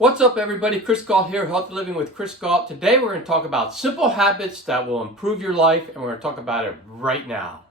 What's up everybody, Chris Gault here, Healthy Living with Chris Gault. Today we're going to talk about simple habits that will improve your life, and we're going to talk about it right now.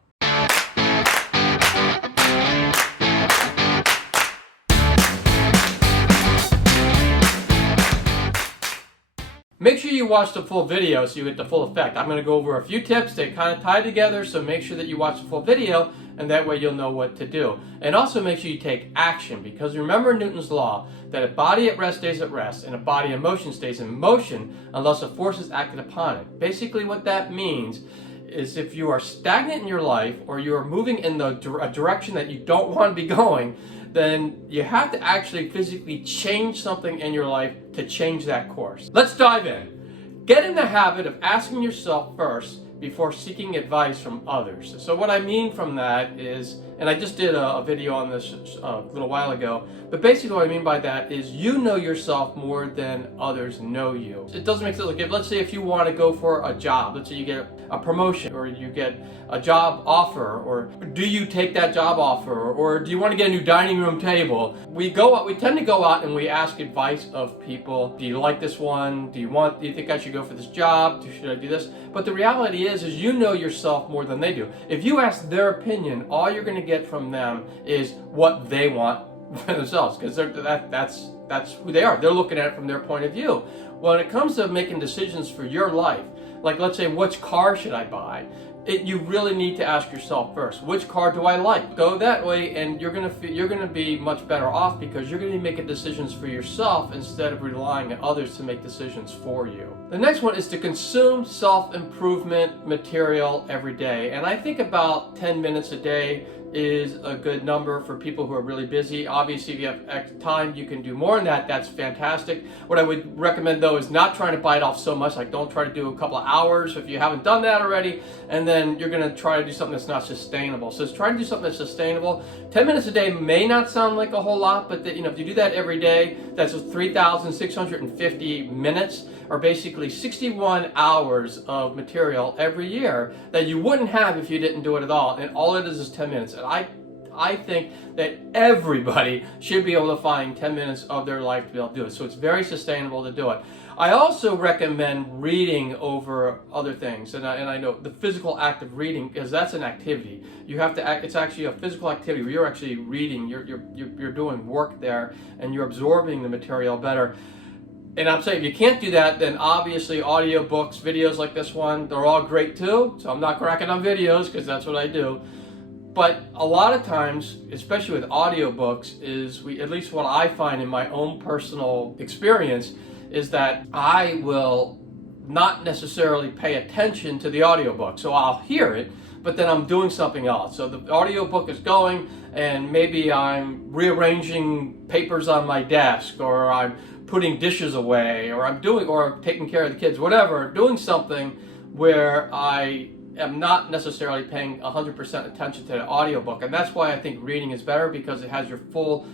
Make sure you watch the full video so you get the full effect. I'm going to go over a few tips. They kind of tie together, so make sure that you watch the full video, and that way you'll know what to do. And also make sure you take action, because remember Newton's law that a body at rest stays at rest, and a body in motion stays in motion unless a force is acted upon it. Basically what that means is if you are stagnant in your life, or you are moving in a direction that you don't want to be going, then you have to actually physically change something in your life to change that course. Let's dive in. Get in the habit of asking yourself first before seeking advice from others. So what I mean from that is, and I just did a video on this a little while ago, but basically what I mean by that is you know yourself more than others know you. It doesn't make sense. Like, let's say if you want to go for a job, let's say you get a promotion or you get a job offer, or do you take that job offer, or do you want to get a new dining room table? We tend to go out and we ask advice of people. Do you like this one? Do you think I should go for this job? Should I do this? But the reality is you know yourself more than they do. If you ask their opinion, all you're going to get from them is what they want for themselves, because that's who they are. They're looking at it from their point of view. When it comes to making decisions for your life, like let's say which car should I buy, you really need to ask yourself first, which car do I like? Go that way, and you're gonna be much better off, because you're gonna be making decisions for yourself instead of relying on others to make decisions for you. The next one is to consume self-improvement material every day, and I think about 10 minutes a day is a good number for people who are really busy. Obviously, if you have time, you can do more than that. That's fantastic. What I would recommend though is not trying to bite off so much. Like, don't try to do a couple of hours if you haven't done that already, and then you're going to try to do something that's not sustainable. So try to do something that's sustainable. 10 minutes a day may not sound like a whole lot, but if you do that every day, that's 3,650 minutes, or basically 61 hours of material every year that you wouldn't have if you didn't do it at all. And all it is 10 minutes. And I think that everybody should be able to find 10 minutes of their life to be able to do it. So it's very sustainable to do it. I also recommend reading over other things, and I know the physical act of reading, because that's an activity. You have to act. It's actually a physical activity where you're actually reading. You're doing work there, and you're absorbing the material better. And I'm saying if you can't do that, then obviously audiobooks, videos like this one, they're all great too. So I'm not cracking on videos, because that's what I do. But a lot of times, especially with audiobooks, at least what I find in my own personal experience, is that I will not necessarily pay attention to the audiobook. So I'll hear it, but then I'm doing something else. So the audiobook is going, and maybe I'm rearranging papers on my desk, or I'm putting dishes away, or I'm taking care of the kids, whatever, doing something where I am not necessarily paying 100% attention to the audiobook. And that's why I think reading is better, because it has your full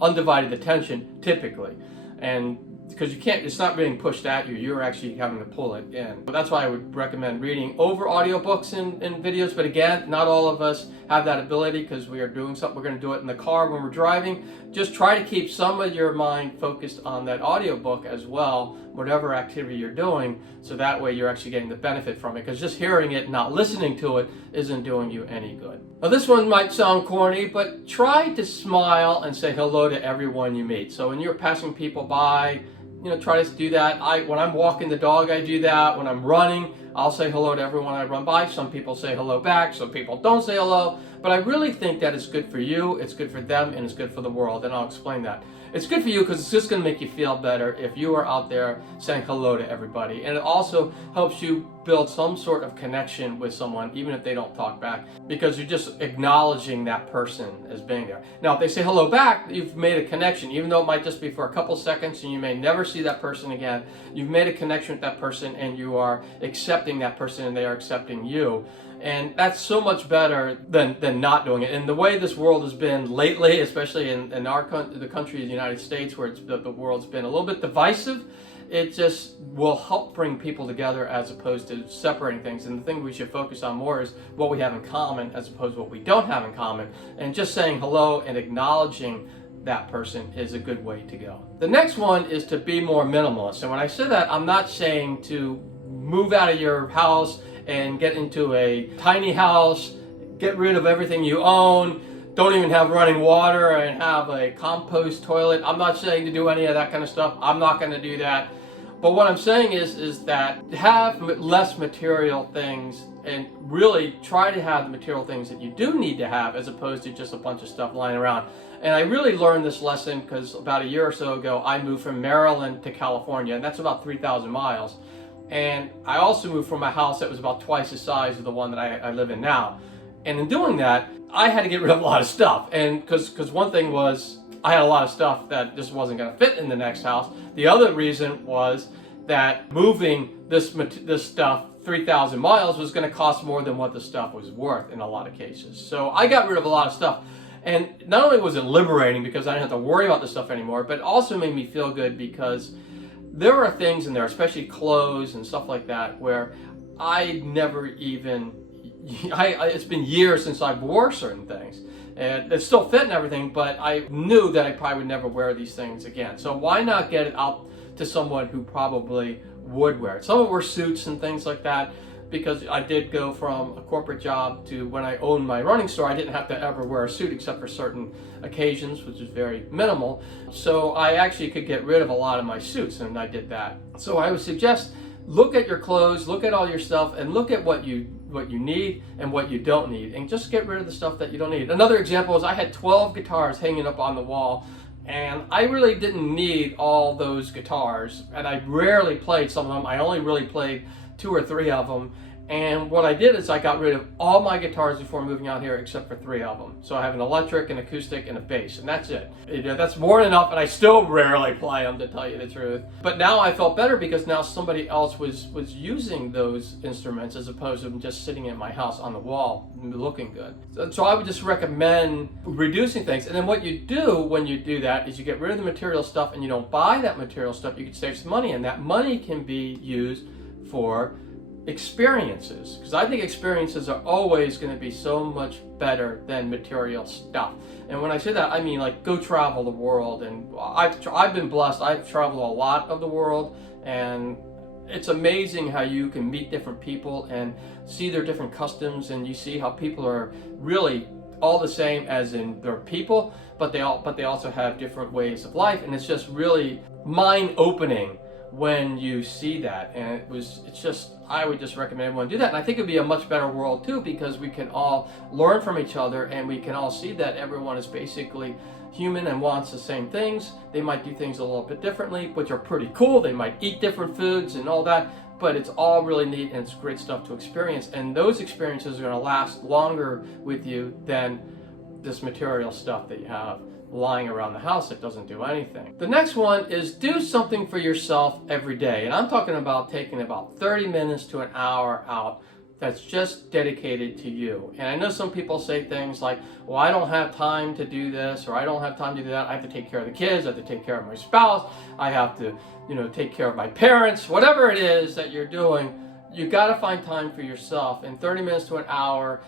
undivided attention typically. And because it's not being pushed at you, you're actually having to pull it in. But that's why I would recommend reading over audiobooks and videos. But again, not all of us have that ability, because we are doing something. We're going to do it in the car when we're driving. Just try to keep some of your mind focused on that audiobook as well, whatever activity you're doing, so that way you're actually getting the benefit from it, because just hearing it, not listening to it, isn't doing you any good. Now this one might sound corny, but try to smile and say hello to everyone you meet. So when you're passing people by, try to do that. When I'm walking the dog, I do that. When I'm running, I'll say hello to everyone I run by. Some people say hello back, some people don't say hello. But I really think that it's good for you, it's good for them, and it's good for the world. And I'll explain that. It's good for you because it's just going to make you feel better if you are out there saying hello to everybody. And it also helps you build some sort of connection with someone, even if they don't talk back, because you're just acknowledging that person as being there. Now, if they say hello back, you've made a connection, even though it might just be for a couple seconds and you may never see that person again. You've made a connection with that person, and you are accepting that person, and they are accepting you. And that's so much better than not doing it. And the way this world has been lately, especially in the country of the United States, where the world's been a little bit divisive, it just will help bring people together as opposed to separating things. And the thing we should focus on more is what we have in common as opposed to what we don't have in common. And just saying hello and acknowledging that person is a good way to go. The next one is to be more minimalist. And when I say that, I'm not saying to move out of your house and get into a tiny house, get rid of everything you own, don't even have running water and have a compost toilet. I'm not saying to do any of that kind of stuff. I'm not going to do that. But what I'm saying is that have less material things and really try to have the material things that you do need to have, as opposed to just a bunch of stuff lying around. And I really learned this lesson because about a year or so ago, I moved from Maryland to California, and that's about 3,000 miles. And I also moved from a house that was about twice the size of the one that I live in now. And in doing that, I had to get rid of a lot of stuff. And because one thing was, I had a lot of stuff that just wasn't going to fit in the next house. The other reason was that moving this stuff 3,000 miles was going to cost more than what the stuff was worth in a lot of cases. So I got rid of a lot of stuff. And not only was it liberating because I didn't have to worry about this stuff anymore, but it also made me feel good because there are things in there, especially clothes and stuff like that, where I never even, it's been years since I wore certain things. And it still fit and everything, but I knew that I probably would never wear these things again. So why not get it out to someone who probably would wear it? Some of it were suits and things like that, because I did go from a corporate job to when I owned my running store, I didn't have to ever wear a suit except for certain occasions, which is very minimal. So I actually could get rid of a lot of my suits, and I did that. So I would suggest, look at your clothes, look at all your stuff, and look at what you need and what you don't need, and just get rid of the stuff that you don't need. Another example is I had 12 guitars hanging up on the wall, and I really didn't need all those guitars, and I rarely played some of them. I only really played 2 or 3 of them. And what I did is I got rid of all my guitars before moving out here except for 3 of them. So I have an electric, an acoustic, and a bass, and that's it. That's more than enough, and I still rarely play them, to tell you the truth. But now I felt better because now somebody else was using those instruments as opposed to them just sitting in my house on the wall looking good. So I would just recommend reducing things. And then what you do when you do that is you get rid of the material stuff and you don't buy that material stuff. You can save some money, and that money can be used for experiences, because I think experiences are always going to be so much better than material stuff. And when I say that, I mean like go travel the world. And I've been blessed. I've traveled a lot of the world, and it's amazing how you can meet different people and see their different customs, and you see how people are really all the same as in their people, but they also have different ways of life, and it's just really mind-opening when you see that. And I would just recommend everyone do that. And I think it'd be a much better world too, because we can all learn from each other, and we can all see that everyone is basically human and wants the same things. They might do things a little bit differently, which are pretty cool. They might eat different foods and all that, but it's all really neat, and it's great stuff to experience. And those experiences are going to last longer with you than this material stuff that you have lying around the house that doesn't do anything. The next one is do something for yourself every day. And I'm talking about taking about 30 minutes to an hour out that's just dedicated to you. And I know some people say things like, well, I don't have time to do this, or I don't have time to do that. I have to take care of the kids, I have to take care of my spouse, I have to, take care of my parents. Whatever it is that you're doing, you got to find time for yourself. And 30 minutes to an hour,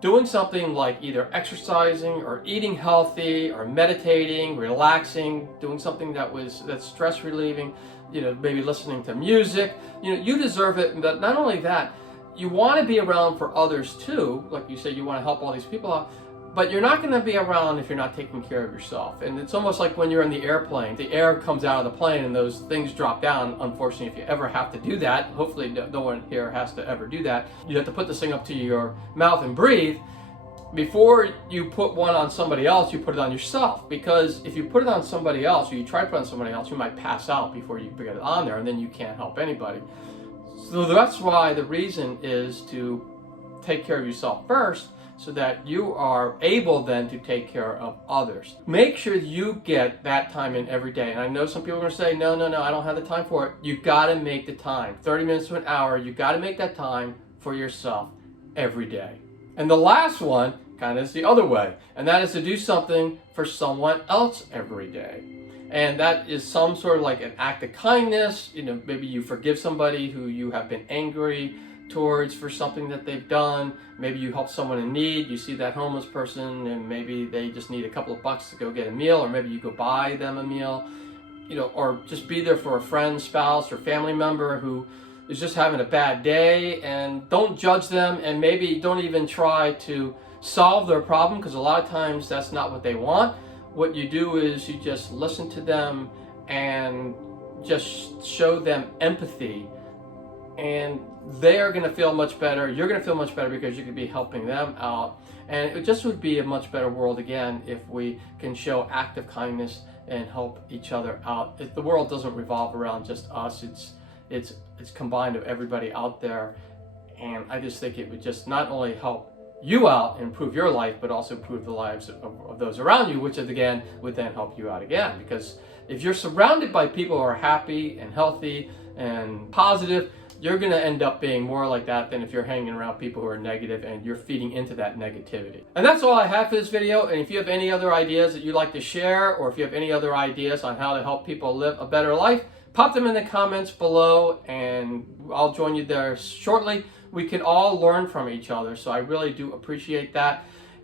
doing something like either exercising or eating healthy or meditating, relaxing, doing something that's stress relieving, maybe listening to music, you deserve it. But not only that, you want to be around for others too. Like you say, you want to help all these people out, but you're not going to be around if you're not taking care of yourself. And it's almost like when you're in the airplane, the air comes out of the plane and those things drop down. Unfortunately, if you ever have to do that, hopefully no one here has to ever do that, you have to put this thing up to your mouth and breathe. Before you put one on somebody else, you put it on yourself, because if you put it on somebody else, or you try to put it on somebody else, you might pass out before you get it on there, and then you can't help anybody. So that's why the reason is to take care of yourself first, so that you are able then to take care of others. Make sure you get that time in every day. And I know some people are going to say, no, I don't have the time for it. You got to make the time. 30 minutes to an hour, you got to make that time for yourself every day. And the last one kind of is the other way, and that is to do something for someone else every day. And that is some sort of like an act of kindness. Maybe you forgive somebody who you have been angry towards for something that they've done. Maybe you help someone in need, you see that homeless person and maybe they just need a couple of bucks to go get a meal, or maybe you go buy them a meal, or just be there for a friend, spouse, or family member who is just having a bad day, and don't judge them, and maybe don't even try to solve their problem, because a lot of times that's not what they want. What you do is you just listen to them and just show them empathy, and they are going to feel much better. You're going to feel much better because you could be helping them out, and it just would be a much better world again if we can show active kindness and help each other out. The world doesn't revolve around just us. It's combined of everybody out there, and I just think it would just not only help you out and improve your life, but also improve the lives of those around you, which again would then help you out again. Because if you're surrounded by people who are happy and healthy and positive, you're going to end up being more like that than if you're hanging around people who are negative and you're feeding into that negativity. And that's all I have for this video. And if you have any other ideas that you'd like to share, or if you have any other ideas on how to help people live a better life, pop them in the comments below and I'll join you there shortly. We can all learn from each other, so I really do appreciate that.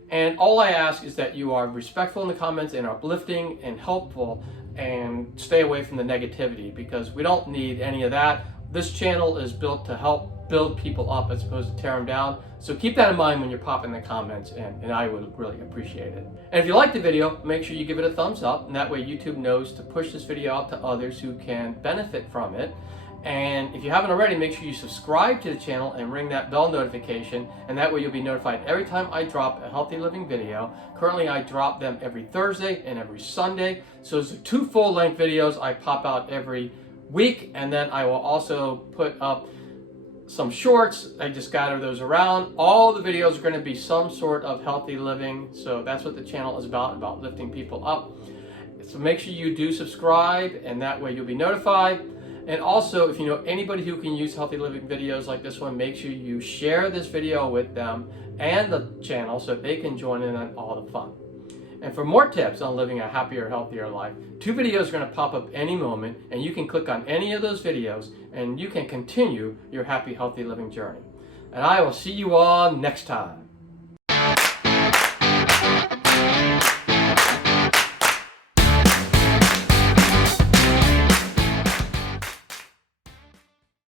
And all I ask is that you are respectful in the comments and uplifting and helpful, and stay away from the negativity, because we don't need any of that. This channel is built to help build people up as opposed to tear them down. So keep that in mind when you're popping the comments, and I would really appreciate it. And if you like the video, make sure you give it a thumbs up, and that way YouTube knows to push this video out to others who can benefit from it. And if you haven't already, make sure you subscribe to the channel and ring that bell notification, and that way you'll be notified every time I drop a healthy living video. Currently I drop them every Thursday and every Sunday, so it's 2 full-length videos I pop out every week, and then I will also put up some shorts. I just scatter those around. All the videos are going to be some sort of healthy living, so that's what the channel is about lifting people up. So make sure you do subscribe, and that way you'll be notified. And also, if you know anybody who can use healthy living videos like this one, make sure you share this video with them and the channel so they can join in on all the fun. And for more tips on living a happier, healthier life, 2 videos are going to pop up any moment, and you can click on any of those videos and you can continue your happy, healthy living journey. And I will see you all next time.